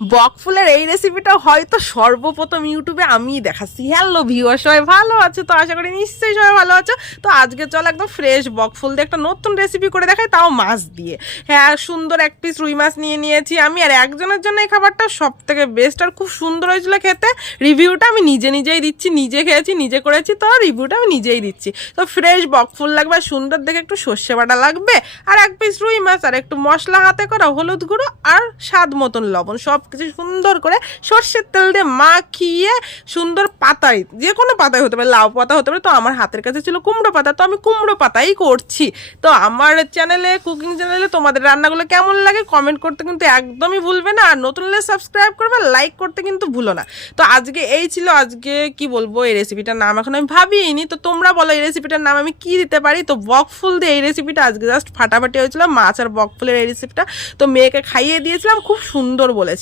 বকফুলের এই রেসিপিটা হয়তো সর্বপ্রথম ইউটিউবে আমিই দেখাচ্ছি। হ্যালো ভিউয়ার, সবাই ভালো আছে তো? আশা করি নিশ্চয়ই সবাই ভালো আছো। তো আজকে চলো একদম ফ্রেশ বকফুল দিয়ে একটা নতুন রেসিপি করে দেখাই, তাও মাছ দিয়ে। হ্যাঁ, সুন্দর এক পিস রুই মাছ নিয়ে নিয়েছি আমি, আর একজনের জন্য এই খাবারটা সব থেকে বেস্ট আর খুব সুন্দর হয়েছিল খেতে। রিভিউটা আমি নিজেই দিচ্ছি, নিজে খেয়েছি, নিজে করেছি, তো রিভিউটা আমি নিজেই দিচ্ছি। তো ফ্রেশ বকফুল লাগবে, আর সুন্দর দেখে একটু সর্ষে বাটা লাগবে, আর এক পিস রুই মাছ, আর একটু মশলা হাতে করা, হলুদ গুঁড়ো আর স্বাদ মতন লবণ, সব কিছু সুন্দর করে সর্ষের তেল দিয়ে মাখিয়ে সুন্দর পাতায়, যে কোনো পাতায় হতে পারে, লাউ পাতা হতে পারে, তো আমার হাতের কাছে ছিল কুমড়ো পাতা, তো আমি কুমড়ো পাতাই করছি। তো আমার চ্যানেলে, কুকিং চ্যানেলে তোমাদের রান্নাগুলো কেমন লাগে কমেন্ট করতে কিন্তু একদমই ভুলবে না, আর নতুন হলে সাবস্ক্রাইব করবে, লাইক করতে কিন্তু ভুলো না। তো আজকে এই ছিল, আজকে কি বলবো, এই রেসিপিটার নাম এখন আমি ভাবিনি, তো তোমরা বলো এই রেসিপিটার নাম আমি কি দিতে পারি। তো বকফুল দিয়ে এই রেসিপিটা আজকে জাস্ট ফাটাফাটি হয়েছিল, মাছ আর বকফুলের এই রেসিপিটা। তো মেয়েকে খাইয়ে দিয়েছিলাম, খুব সুন্দর বলেছে।